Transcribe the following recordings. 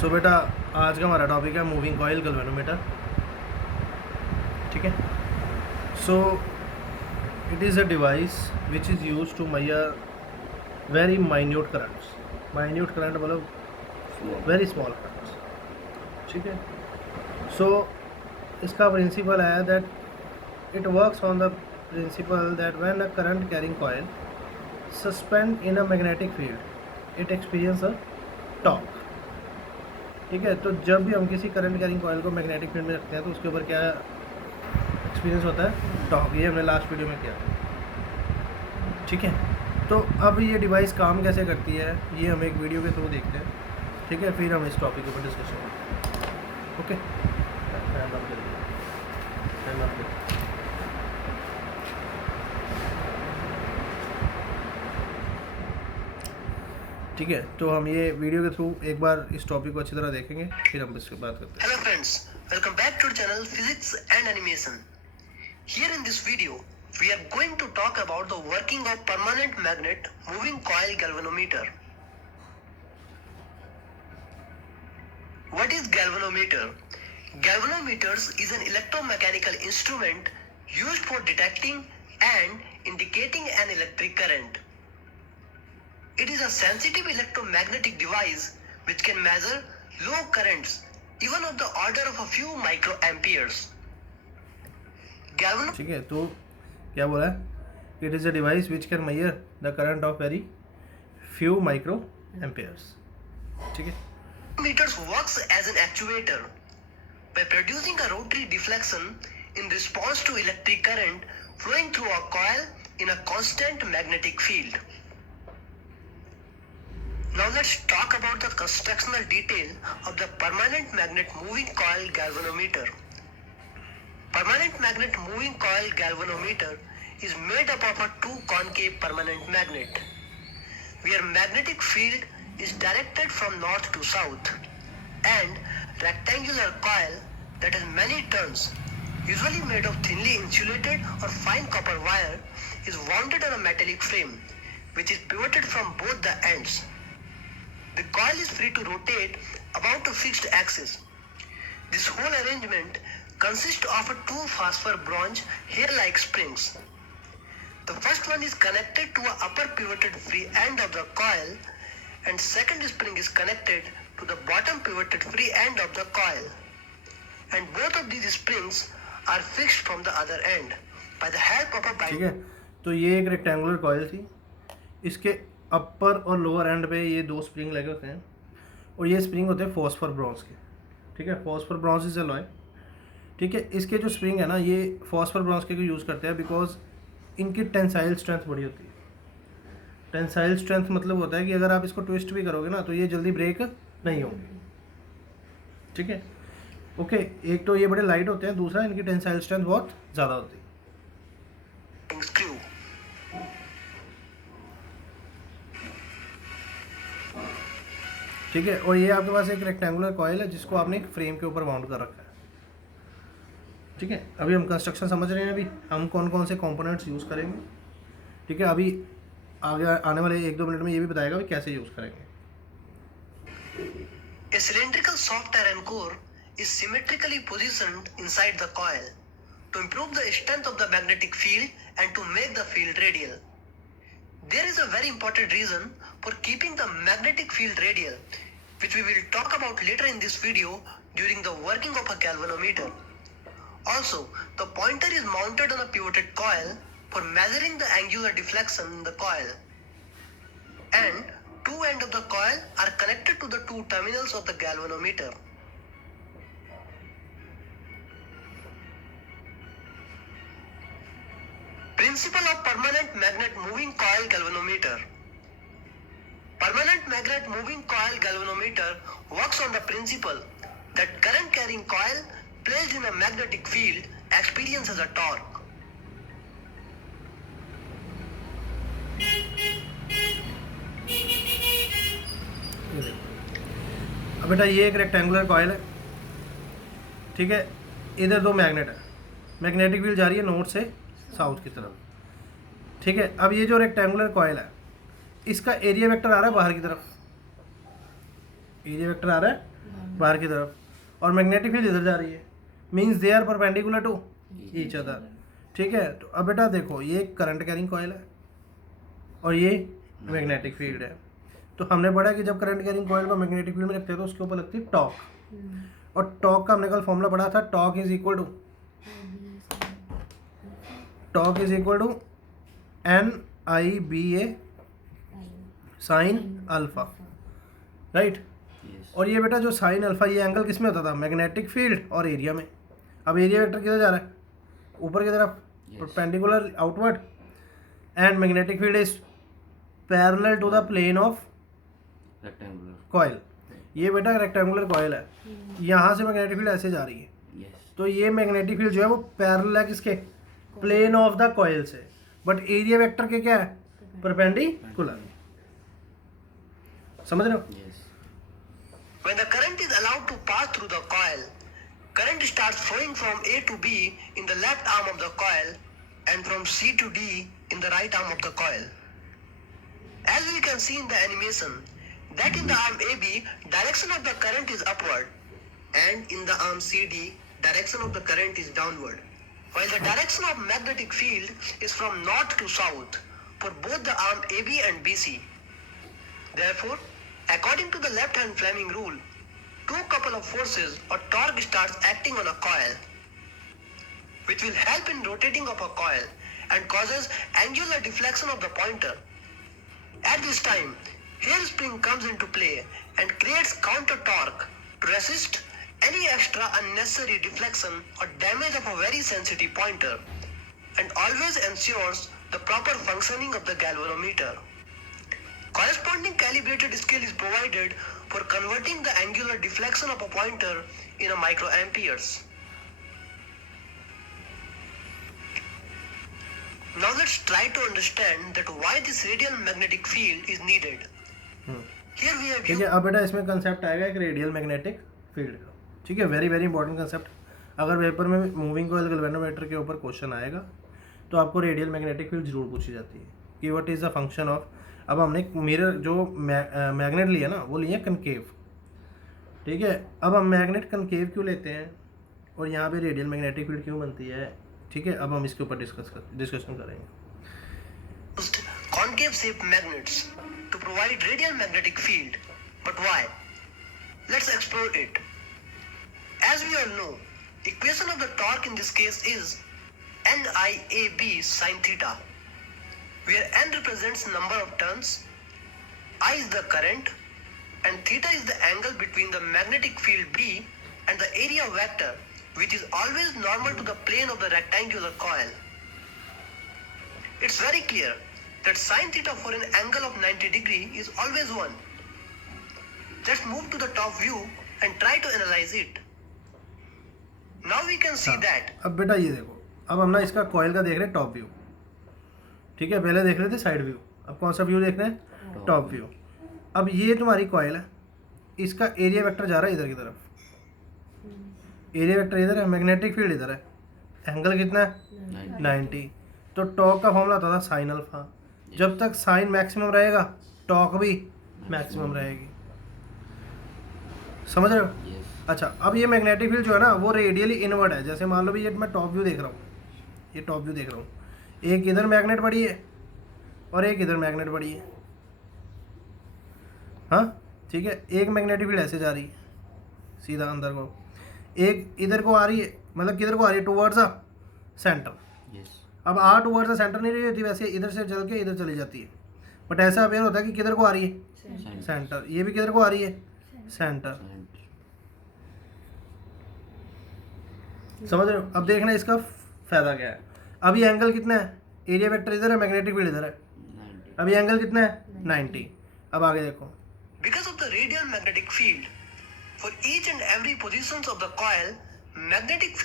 सो बेटा आज का हमारा टॉपिक है मूविंग कॉइल गैल्वेनोमीटर। ठीक है। So it is a device which is use to measure very minute currents. Minute current मतलब वेरी स्मॉल करंट्स। ठीक है। सो इसका प्रिंसिपल है that it works on the principle that when a current carrying coil suspend in a magnetic field it experience a torque. ठीक है। तो जब भी हम किसी करंट कैरिंग कॉइल को मैग्नेटिक फील्ड में रखते हैं तो उसके ऊपर क्या एक्सपीरियंस होता है? टॉर्क। ये हमने लास्ट वीडियो में किया। ठीक है। तो अब ये डिवाइस काम कैसे करती है ये हम एक वीडियो के थ्रू देखते हैं। ठीक है। फिर हम इस टॉपिक के ऊपर डिस्कशन करते हैं। ओके। ठीक है। तो हम ये वीडियो के थ्रू एक बार इस टॉपिक को अच्छी तरह देखेंगे, फिर हम इसके बात करते हैं। Hello friends, welcome back to the channel Physics and Animation. Here in this video, we are going to talk about the working of permanent magnet moving coil galvanometer. What is galvanometer? Galvanometers is an electromechanical instrument used for detecting and indicating an electric current. It is a sensitive electromagnetic device which can measure low currents even of the order of a few microamperes. ठीक है। तो क्या बोला है? It is a device which can measure the current of very few micro Ampere's. ठीक है। Meters works as an actuator by producing a rotary deflection in response to electric current flowing through a coil in a constant magnetic field. Now let's talk about the constructional detail of the permanent magnet moving coil galvanometer. Permanent magnet moving coil galvanometer is made up of a two concave permanent magnet, where magnetic field is directed from north to south, and rectangular coil that has many turns, usually made of thinly insulated or fine copper wire, is wounded on a metallic frame, which is pivoted from both the ends. The coil is free to rotate about a fixed axis. This whole arrangement consists of two phosphor bronze hair-like springs. The first one is connected to an upper pivoted free end of the coil, and second spring is connected to the bottom pivoted free end of the coil. And both of these springs are fixed from the other end by the help of a ठीक है। तो ये एक rectangular coil थी। इसके अपर और lower and पे ये दो स्प्रिंग लगे होते हैं और ये स्प्रिंग होते हैं फॉस्फर ब्रॉन्ज के। ठीक है। Phosphor bronze is alloy. ठीक है। इसके जो स्प्रिंग है ना ये फॉस्फर ब्रॉन्ज के यूज़ करते हैं बिकॉज इनकी टेंसाइल स्ट्रेंथ बड़ी होती है। टेंसाइल स्ट्रेंथ मतलब होता है कि अगर आप इसको ट्विस्ट भी करोगे ना तो ये जल्दी ब्रेक नहीं होंगे। ठीक है। ओके। एक तो ये बड़े लाइट होते हैं, दूसरा इनकी टेंसाइल स्ट्रेंथ बहुत ज़्यादा होती है। screw. ठीक है। और ये आपके पास एक रेक्टेंगुलर कॉइल है जिसको आपने एक फ्रेम के ऊपर माउंट कर रखा है। ठीक है। अभी हम कंस्ट्रक्शन समझ रहे हैं। अभी हम कौन कौन से कंपोनेंट्स यूज़ करेंगे। ठीक है। अभी आगे आने वाले 1-2 मिनट में ये भी बताएगा भी कैसे यूज़ करेंगे। A cylindrical soft iron core is symmetrically positioned inside the coil to improve the strength of the magnetic field and to make the field radial. There is a very important reason for keeping the magnetic field radial, which we will talk about later in this video during the working of a galvanometer. Also, the pointer is mounted on a pivoted coil for measuring the angular deflection in the coil. And two ends of the coil are connected to the two terminals of the galvanometer. Principle of permanent magnet moving coil galvanometer. Permanent magnet moving coil galvanometer works on the principle that current carrying coil placed in a magnetic field experiences a torque. अब बेटा ये एक rectangular coil है। ठीक है। इधर दो magnet है। मैग्नेटिक फील्ड जा रही है नॉर्थ से साउथ की तरफ। ठीक है। अब ये जो रेक्टेंगुलर कॉइल है इसका एरिया वेक्टर आ रहा है बाहर की तरफ। एरिया वेक्टर आ रहा है बाहर की तरफ, और मैग्नेटिक फील्ड इधर जा रही है, means they are perpendicular to each other. ठीक है, तो अब बेटा देखो ये करंट कैरिंग कॉइल है और ये मैग्नेटिक फील्ड है। तो हमने पढ़ा कि जब करंट कैरिंग कॉइल को मैग्नेटिक फील्ड में रखते हैं तो उसके ऊपर लगती है टॉर्क, और टॉर्क का हमने कल फॉर्मूला पढ़ा था, torque is equal to NIBA sine alpha, right. और ये बेटा जो साइन अल्फा, ये एंगल किस में होता था, मैग्नेटिक फील्ड और एरिया में। अब एरिया वेक्टर किधर जा रहा है, ऊपर की तरफ, perpendicular outward, and magnetic field is parallel to the plane of rectangular coil. ये बेटा रेक्टेंगुलर कॉइल है, यहाँ से मैग्नेटिक फील्ड ऐसे जा रही है, तो ये मैग्नेटिक फील्ड जो है वो पैरेलल है किसके, प्लेन ऑफ द कॉइल से, बट एरिया वेक्टर के क्या है, परपेंडिकुलर। समझ रहे हो? When the current is allowed to pass through the coil, current starts flowing from A to B in the left arm of the coil and from C to D in the right arm of the coil. As we can see in the animation, that in the arm AB, direction of the current is upward, and in the arm CD, direction of the current is downward. While the direction of magnetic field is from north to south for both the arm AB and BC. Therefore, according to the left-hand Fleming rule, two couple of forces or torque starts acting on a coil, which will help in rotating of a coil and causes angular deflection of the pointer. At this time, hair spring comes into play and creates counter torque to resist any extra unnecessary deflection or damage of a very sensitive pointer, and always ensures the proper functioning of the galvanometer. Corresponding calibrated scale is provided for converting the angular deflection of a pointer in a microamperes. Now let's try to understand that why this radial magnetic field is needed. Here we have ठीक है, अब बेटा इसमें concept आएगा एक radial magnetic field का। ठीक है, वेरी वेरी इंपॉर्टेंट कंसेप्ट। अगर पेपर में मूविंग कॉइल गैल्वेनोमीटर के ऊपर क्वेश्चन आएगा तो आपको रेडियल मैग्नेटिक फील्ड जरूर पूछी जाती है कि what is the function of. अब हमने मिरर जो मैग्नेट लिया ना वो लिया कनकेव, ठीक है। अब हम मैग्नेट कनकेव क्यों लेते हैं और यहाँ पे रेडियल मैग्नेटिक फील्ड क्यों बनती है, ठीक है। अब हम इसके ऊपर डिस्कशन करेंगे। used concave shaped magnets to provide radial magnetic field. But why? Let's explore it. As we all know, equation of the torque in this case is NIAB sin theta, where N represents number of turns, I is the current, and theta is the angle between the magnetic field B and the area vector, which is always normal to the plane of the rectangular coil. It's very clear that sin theta for an angle of 90 degree is always 1. Let's move to the top view and try to analyze it. Now we can see that. अब बेटा ये देखो, अब हम ना इसका coil का देख रहे हैं टॉप व्यू, ठीक है। पहले देख रहे थे साइड व्यू, अब कौन सा व्यू देख रहे हैं, टॉप व्यू। अब ये तुम्हारी कॉइल है, इसका एरिया वेक्टर जा रहा है इधर की तरफ, एरिया वेक्टर इधर है, मैग्नेटिक फील्ड इधर है, एंगल कितना है 90। तो टॉर्क का फॉर्मूला आता था साइन अल्फा। जब तक साइन मैक्सिमम रहेगा टॉर्क भी मैक्सिमम रहेगी, समझ रहे हो? अच्छा, अब ये मैग्नेटिक फील्ड जो है ना वो रेडियली इनवर्ड है। जैसे मान लो भी ये मैं टॉप व्यू देख रहा हूँ, ये टॉप व्यू देख रहा हूँ, एक इधर मैग्नेट पड़ी है और एक इधर मैग्नेट पड़ी है, हाँ ठीक है। एक मैग्नेटिक फील्ड ऐसे जा रही है सीधा अंदर को, एक इधर को आ रही है, मतलब किधर को आ रही है, टूवर्ड्स द सेंटर। अब आ टूवर्ड्स द सेंटर नहीं रही होती, वैसे इधर से चल के इधर चली जाती है, बट ऐसा अपेयर होता है कि किधर को आ रही है, सेंटर। ये भी किधर को आ रही है, सेंटर। समझ रहे हो? अब देखना इसका फायदा क्या है। अब ये एंगल कितना है, एरिया वेक्टर इधर है, मैग्नेटिक फील्ड इधर है, अब ये एंगल कितना है 90। अब आगे देखो, Because of the radial magnetic field, for each and every positions of the coil, magnetic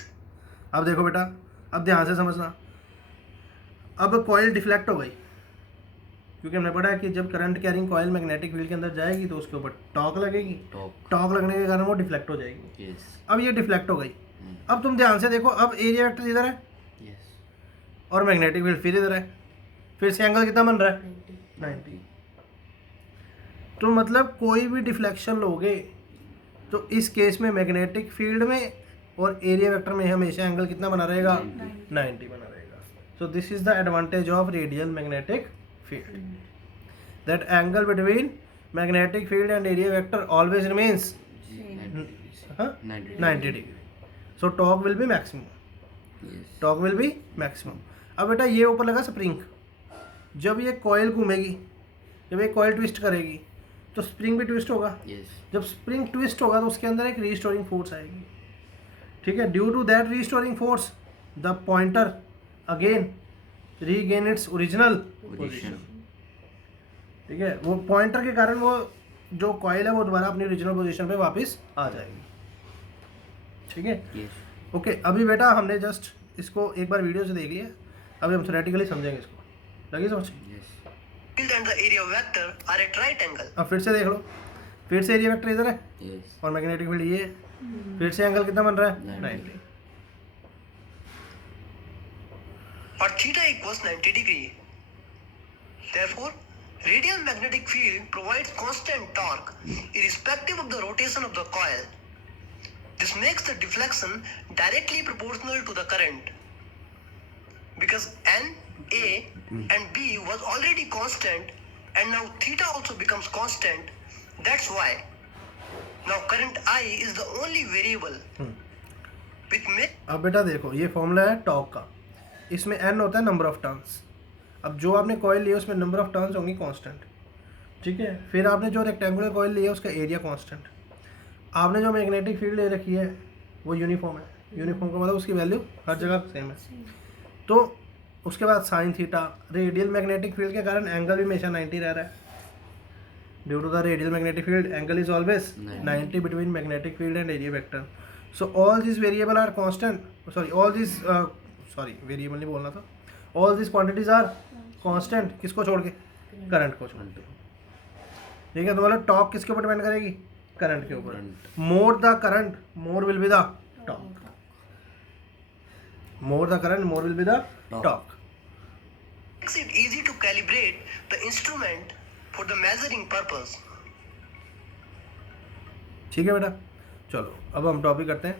अब देखो बेटा, अब ध्यान से समझना। अब कॉइल डिफ्लेक्ट हो गई, क्योंकि हमने पढ़ा है कि जब current carrying coil magnetic field के अंदर जाएगी तो उसके ऊपर टॉर्क लगेगी, टॉर्क लगने के कारण वो डिफ्लेक्ट हो जाएगी। अब ये डिफ्लेक्ट हो गई। अब तुम ध्यान से देखो, अब एरिया वेक्टर इधर है और मैग्नेटिक फील्ड फिर इधर है, फिर से एंगल कितना बन रहा है 90। तो मतलब कोई भी डिफ्लेक्शन लोगे तो इस केस में मैग्नेटिक फील्ड में और एरिया वेक्टर में हमेशा एंगल कितना बना रहेगा, 90 बना रहेगा. So this is the advantage of radial magnetic field, that angle between magnetic field and area vector always remains 90 degree. So torque will be maximum, torque will be maximum. अब बेटा ये ऊपर लगा स्प्रिंग, जब ये कॉइल घूमेगी, जब ये कॉइल ट्विस्ट करेगी तो स्प्रिंग भी ट्विस्ट होगा. जब स्प्रिंग ट्विस्ट होगा तो उसके अंदर एक रीस्टोरिंग फोर्स आएगी. ठीक है, due to that restoring force the pointer again regain its original position. ठीक है, वो पॉइंटर के कारण वो जो कॉइल है वो दोबारा अपनी ओरिजिनल पोजीशन पे वापस आ जाएगी. ठीक है, ओके. अभी बेटा हमने जस्ट इसको एक बार वीडियो से देख लिया, अभी हम थ्योरेटिकली समझेंगे इसको. लगी समझ? Field and the area vector are at right angle. अब फिर से देख लो, फिर से एरिया वेक्टर इधर है और मैग्नेटिक फील्ड ये है. फिर से एंगल कितना बन रहा है, 90. Or theta equals 90 degree. Therefore, radial magnetic field provides constant torque irrespective of the rotation of the coil. This makes the deflection directly proportional to the current. Because N, A and B was already constant and now theta also becomes constant. That's why now current I is the only variable which makes. अब बेटा देखो, ये formula है torque का, इसमें n होता है number of turns. अब जो आपने कॉइल लिया उसमें नंबर ऑफ टर्न्स होंगी कांस्टेंट. ठीक है, फिर आपने जो रेक्टेंगुलर कॉइल लिया उसका एरिया कांस्टेंट. आपने जो मैग्नेटिक फील्ड ले रखी है वो यूनिफॉर्म है. यूनिफॉर्म का मतलब उसकी वैल्यू हर जगह सेम है. तो उसके बाद sine theta, radial magnetic field के कारण एंगल भी हमेशा 90 रह रहा है. Due to the radial magnetic field angle is always 90 between magnetic field and area vector. So all this variable are constant, sorry all this variable नहीं बोलना था, all this quantities are constant. किसको छोड़ के, करंट को छोड़ के. ठीक है, तो मतलब टॉर्क किसके ऊपर डिपेंड करेगी, करंट के ऊपर. More the current more will be the torque. More the current, more will be the torque. Makes it easy to calibrate the instrument for the measuring purpose. ठीक है बेटा, चलो अब हम टॉपिक करते हैं.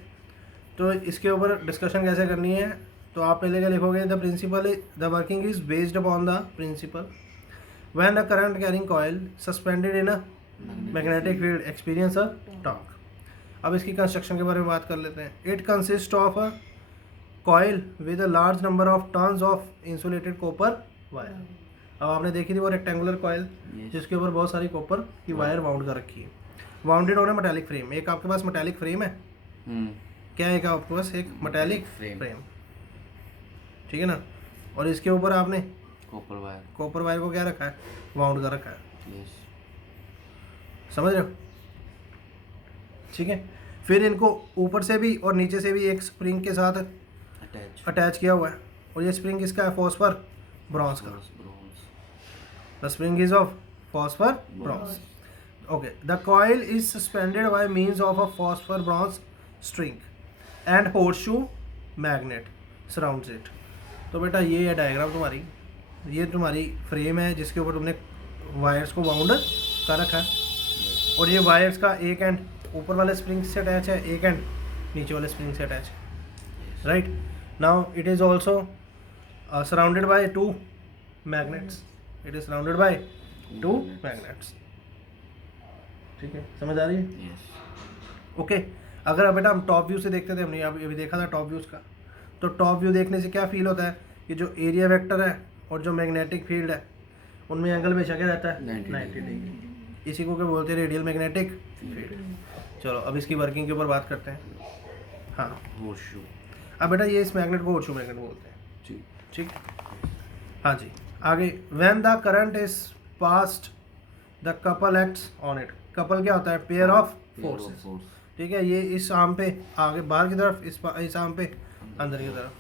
तो इसके ऊपर डिस्कशन कैसे करनी है, तो आप पहले क्या लिखोगे, the principle the working is based upon the principle when the current carrying coil suspended in a magnetic field experience a torque. अब इसकी कंस्ट्रक्शन के बारे में बात कर लेते हैं. It consist of a coil with a large number of turns of insulated copper wire. अब आपने देखी थी वो रेक्टेंगुलर कॉइल जिसके ऊपर बहुत सारी कॉपर की वायर वाउंड कर रखी है, bounded on a metallic frame. एक आपके पास मेटालिक फ्रेम है, क्या है आपके पास, एक मेटालिक फ्रेम. ठीक है ना, और इसके ऊपर आपने कॉपर वायर को क्या रखा है, वाउंड कर रखा है. समझ रहे हो? ठीक है, फिर इनको ऊपर से भी और नीचे से भी एक स्प्रिंग के साथ अटैच किया हुआ है, और ये स्प्रिंग किसका है, फॉस्फर ब्रॉन्ज का. The spring is of phosphor bronze. Okay, the coil is suspended by means of a phosphor bronze string and horseshoe magnet surrounds it. तो बेटा ये है डायग्राम तुम्हारी, ये तुम्हारी फ्रेम है जिसके ऊपर तुमने वायर्स को वाउंड कर रखा है, और ये वायर्स का एक एंड ऊपर वाले स्प्रिंग से अटैच है, एक एंड नीचे वाले स्प्रिंग से अटैच है. Right, now it is also surrounded by two magnets. It is surrounded by two magnets. ठीक है, समझ आ रही है? ओके, अगर बेटा हम टॉप व्यू से देखते थे, हमने अभी देखा था टॉप व्यूज का, तो टॉप व्यू देखने से क्या फील होता है कि जो एरिया वेक्टर है और जो मैग्नेटिक फील्ड है उनमें एंगल हमेशा क्या रहता है, 90 डिग्री. इसी को क्या बोलते हैं, रेडियल मैग्नेटिक फील्ड. चलो अब इसकी वर्किंग के ऊपर बात करते हैं. हाँ, होर्सशू. अब बेटा ये इस मैग्नेट को होर्सशू मैग्नेट बोलते हैं. ठीक, हाँ जी. आगे, when the current is passed the couple acts on it. Couple क्या होता है, पेयर ऑफ फोर्सेस. ठीक है, ये इस आर्म पे आगे बाहर की तरफ, इस आर्म पे अंदर की तरफ,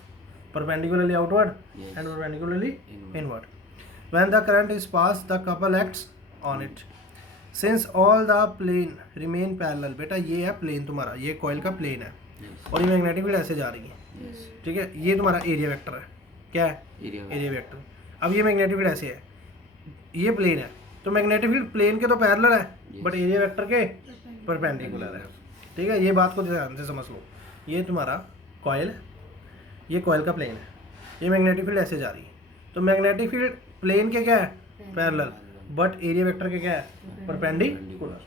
perpendicularly outward and perpendicularly inward. When the current is passed the couple acts on it since all the plane remain parallel. बेटा ये है प्लेन तुम्हारा, ये कॉइल का प्लेन है और ये मैग्नेटिक फील्ड ऐसे जा रही है. ठीक है, ये तुम्हारा एरिया वेक्टर है. क्या है, एरिया वेक्टर. अब ये मैग्नेटिक फील्ड ऐसे है, ये प्लेन है, तो मैग्नेटिक फील्ड प्लेन के तो पैरेलल है बट एरिया वेक्टर के परपेंडिकुलर है. ठीक है, ये बात को ध्यान से समझ लो। ये तुम्हारा कॉयल है, ये कॉयल का प्लेन है, ये मैग्नेटिक फील्ड ऐसे जा रही है। तो मैग्नेटिक फील्ड प्लेन के क्या है? पैरेलल, बट एरिया वेक्टर के क्या है? Perpendicular.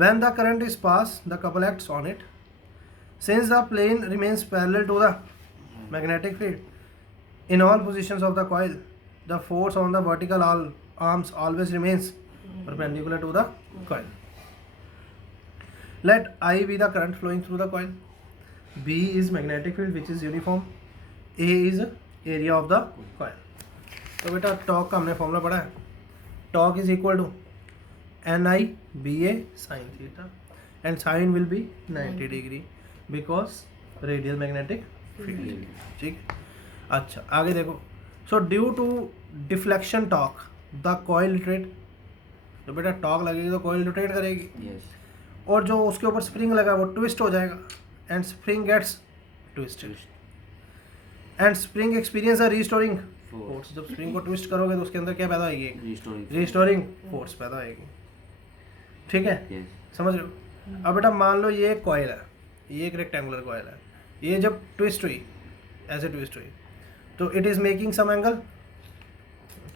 When the current is passed, the couple acts on it. Since the plane remains parallel to the magnetic field in all positions of the coil, the force on the vertical arms always remains perpendicular to the coil. Let I be the current flowing through the coil. B is magnetic field which is uniform. A is area of the coil. तो बेटा torque का हमने formula पढ़ा है। Torque is equal to NI BA sin theta and sin will be 90 degree because radial magnetic field. ठीक। अच्छा आगे देखो। So due to deflection torque the coil rotate. तो बेटा टॉर्क लगेगी तो कॉइल रोटेट करेगी, Yes. और जो उसके ऊपर स्प्रिंग लगा है वो ट्विस्ट हो जाएगा and spring gets twisted and spring experience a restoring force. जब स्प्रिंग को ट्विस्ट करोगे तो उसके अंदर क्या पैदा होगी? Restoring. रीस्टोरिंग फोर्स पैदा होगी। ठीक है, Yes. समझ रहे हो? अब बेटा मान लो ये एक कॉइल है, ये एक रेक्टेंगुलर कॉइल है, ये जब ट्विस्ट हुई, ऐसे ट्विस्ट हुई, तो it is making some angle,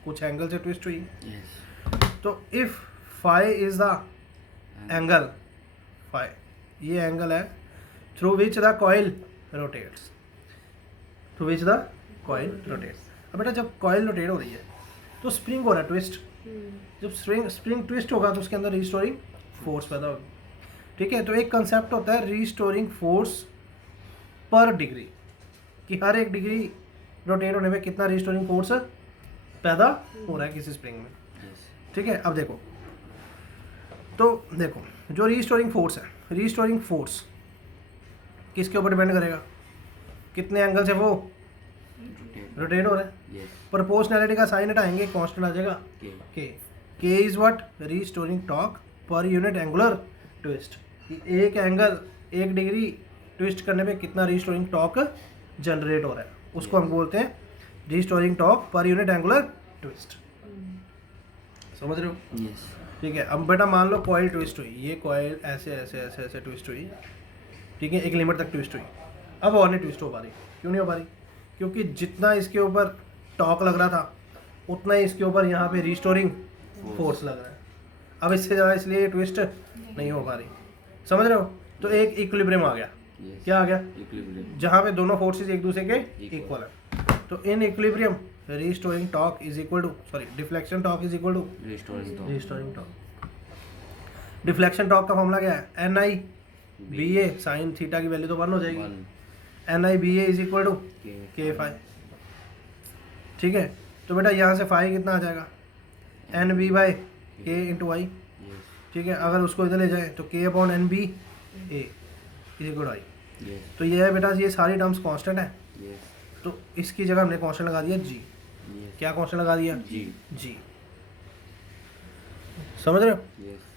कुछ एंगल से ट्विस्ट हुई। Yes. तो if phi is the angle, phi ये एंगल है through which the coil rotates, through which the coil rotates. अब बेटा जब कॉइल रोटेट हो रही है तो स्प्रिंग हो रहा है ट्विस्ट, जब स्प्रिंग ट्विस्ट होगा तो उसके अंदर रीस्टोरिंग फोर्स पैदा होगी। ठीक है, तो एक कंसेप्ट होता है रीस्टोरिंग फोर्स पर डिग्री, कि हर एक डिग्री रोटेट होने में कितना रीस्टोरिंग फोर्स पैदा हो रहा है किसी स्प्रिंग में। Yes. ठीक है, अब देखो, तो देखो जो रीस्टोरिंग फोर्स है, रीस्टोरिंग फोर्स किसके ऊपर डिपेंड करेगा? कितने एंगल से वो Rotate. रोटेट हो रहा है। Yes. प्रोपोर्शनैलिटी का साइन हटाएंगे, कांस्टेंट आ जाएगा K. के is what? Restoring torque per unit angular twist. एक एंगल एक डिग्री ट्विस्ट करने पे कितना रीस्टोरिंग टॉर्क जनरेट हो रहा है, उसको हम बोलते हैं restoring torque per unit angular twist. समझ रहे हो? Yes. ठीक है, अब बेटा मान लो कॉइल ट्विस्ट हुई, ये कॉइल ऐसे ऐसे ऐसे ऐसे ट्विस्ट हुई, ठीक है, एक लिमिट तक ट्विस्ट हुई। अब और नहीं ट्विस्ट हो पा रही, क्यों नहीं हो पा रही? क्योंकि जितना इसके ऊपर टॉर्क लग रहा था उतना ही इसके ऊपर यहाँ पे रीस्टोरिंग फोर्स लग रहा है। अब इससे ज़्यादा इसलिए ट्विस्ट नहीं हो पा रही। समझ रहे हो? तो एक इक्विलिब्रियम आ गया। Yes. क्या आ गया? Equilibrium. जहाँ पे दोनों फोर्सेस एक दूसरे के Equal. इक्वल है। तो in equilibrium restoring torque is equal to, sorry deflection torque is equal to Restoring torque. Restoring torque. Deflection torque का फॉर्मूला क्या है? NI BA साइन थीटा की वैल्यू तो 1 हो जाएगी। 1 NI BA is equal to K. K phi. ठीक है, तो बेटा यहाँ से फाई कितना आ जाएगा? NB by K into I. Yes. ठीक है, अगर उसको इधर ले जाए तो K upon NB A is equal to I. Yes. तो ये है बेटा, ये सारी टर्म्स कांस्टेंट है, Yes. तो इसकी जगह हमने कांस्टेंट लगा दिया G। Yes. क्या कांस्टेंट लगा दिया? G. G। समझ रहे हो? Yes.